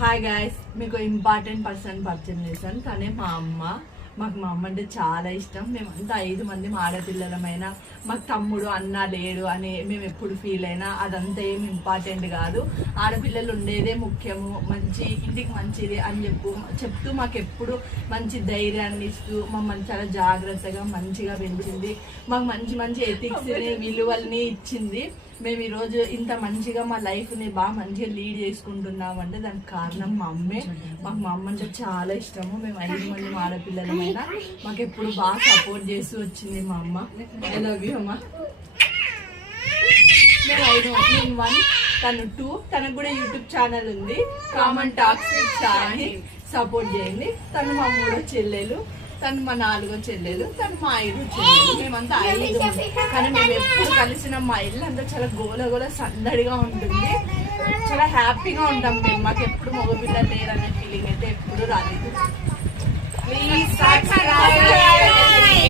Hi guys, మీకు important person పరిచయం చేశాను. తనే మా అమ్మ. మాకు మా అమ్మ అంటే చాలా ఇష్టం. మేమంతా 5 మంది ఆడపిల్లలమైనా మాకు తమ్ముడు అన్న లేడు అని మేము ఎప్పుడు ఫీల్ అయినా అదంతా ఏం ఇంపార్టెంట్ కాదు. ఆడపిల్లలు ఉండేదే ముఖ్యము, మంచి ఇంటికి మంచిది అని చెప్తూ మాకు ఎప్పుడు మంచి ధైర్యాన్ని ఇస్తూ మమ్మల్ని చాలా జాగ్రత్తగా మంచిగా పెంచింది. మాకు మంచి మంచి ఎథిక్స్ని విలువల్ని ఇచ్చింది. మేము ఈరోజు ఇంత మంచిగా మా లైఫ్ని బాగా మంచిగా లీడ్ చేసుకుంటున్నాం అంటే దానికి కారణం మా అమ్మే. మాకు మా అమ్మ అంటే చాలా ఇష్టము. మేము 5 మంది ఆడపిల్లలమైనా మాకు ఎప్పుడు బాగా సపోర్ట్ చేస్తూ వచ్చింది మా అమ్మ. ఐ లవ్ యూ అమ్మ. నేను 1, తను 2. తనకు కూడా యూట్యూబ్ ఛానల్ ఉంది, common talks with Shahini. Support చేయండి. తను మా 3వ చెల్లెలు, తను మా 4వ చెల్లెలు, తను మా 5వ చెల్లెలు. మేమంతా 5. కానీ మేము ఎప్పుడు కలిసిన మా ఇల్లు అంతా చాలా గోల సందడిగా ఉంటుంది. చాలా హ్యాపీగా ఉంటాం మేము. మాకు ఎప్పుడు మగపిల్లలు లేరనే ఫీలింగ్ అయితే ఎప్పుడు రాలేదు. Please subscribe.